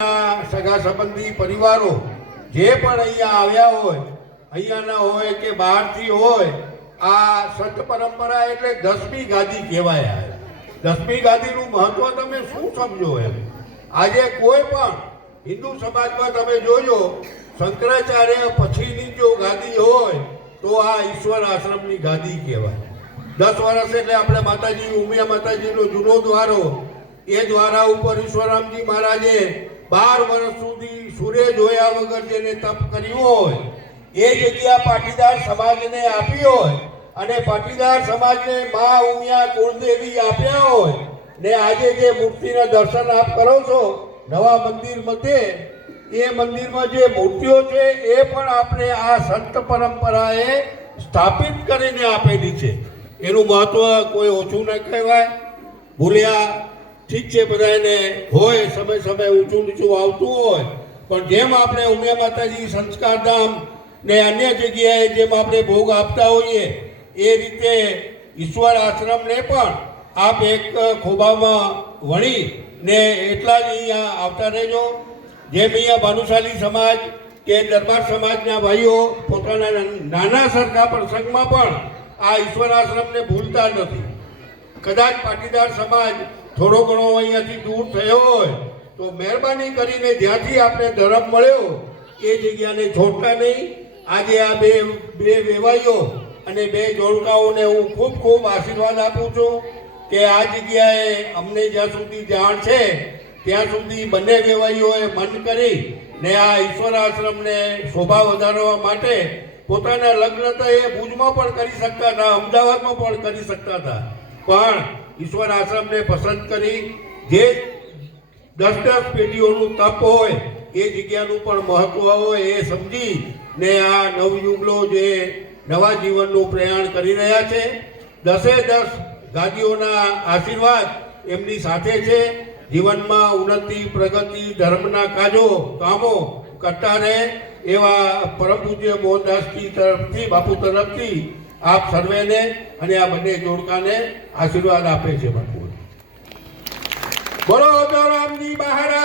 સગા સંબંધી પરિવારો જે પણ અહીંયા આવ્યા હોય, અહીંયાના હોય કે બહારથી હોય, આ સંત પરંપરા એટલે દસમી ગાદી કહેવાય. દસમી ગાદીનું મહત્વ તમે શું સમજો એમ આજે કોઈ પણ હિન્દુ સમાજમાં તમે જોજો, શંકરાચાર્ય પછીની જો ગાદી હોય, તો આ ઈશ્વર આશ્રમની ગાદી કહેવાય દસ વર્ષ એટલે આપણે માતાજી ઉમિયા માતાજીનો જૂનો દ્વારો એ દ્વારા ઉપર ઈશ્વરામજી મહારાજે બાર વર્ષ સુધી સૂર્ય જોયા વગર જેને તપ કર્યું હોય, એ જગ્યા પાટીદાર સમાજને આપી હોય અને પાટીદાર સમાજને મા ઉમિયા કુળદેવી આપ્યા હોય, ને આજે જે મૂર્તિના દર્શન આપ કરો છો, નવા મંદિર મધ્યે એ મંદિરમાં જે મૂર્તિઓ છે, એ પણ આપણે આ સંત પરંપરાએ સ્થાપિત કરીને આપેલી છે. એનું મહત્વ કોઈ ઓછું ન કહેવાય. ભૂલ્યા ઠીક છે બધાને હોય, સમય સમય ઊંચું નીચું આવતું હોય, પણ જેમ આપણે ઉમિયા માતાજી સંસ્કારધામ ને અન્ય જગ્યાએ જેમ આપણે ભોગ આપતા હોઈએ, એ રીતે ઈશ્વર આશ્રમને પણ આપ એક ખોબામાં વણી ને એટલા જ અહીંયા આવતા રહેજો. જેમ અહીંયા ભાનુશાલી સમાજ કે દરબાર સમાજના ભાઈઓ પોતાના નાના સરખા પ્રસંગમાં પણ આ ઈશ્વર આશ્રમને ભૂલતા નથી. કદાચ પાટીદાર સમાજ થોડો ઘણો અહીંયાથી દૂર થયો હોય, તો મહેરબાની કરીને જ્યાંથી આપણે ધરમ મળ્યો. એ જગ્યાને છોડતા નહીં. આજે આ બે બે વેવાઈઓ અને બે જોડકાઓને હું ખૂબ ખૂબ આશીર્વાદ આપું છું કે આ જગ્યાએ અમને જ્યાં સુધી જાણ છે, ત્યાં સુધી બંને વેવાઈઓએ મન કરી ને આ ઈશ્વર આશ્રમને શોભા વધારવા માટે પોતાના લગ્ન તો એ ભુજમાં પણ કરી શકતા હતા, અમદાવાદમાં પણ કરી શકતા હતા. પણ ઈશ્વર આશ્રમને પસંદ કરી જે દસ દસ પેઢીઓનું તપ હોય, એ જગ્યાનું પણ મહત્વ હોય એ સમજી ને આ નવયુગલો જે નવા જીવનનું પ્રયાણ કરી રહ્યા છે. દસે દસ ગાદીઓના આશીર્વાદ એમની સાથે છે. જીવનમાં ઉન્નતિ, પ્રગતિ, ધર્મના કાજો, કામો કરતા રહે એવા પરમ પૂજ્ય મોહનદાસજી તરફથી, બાપુ તરફથી આપ સર્વેને અને આ બંને જોડકાને આશીર્વાદ આપે છે બાપુ બોલો રામજી મહારાજ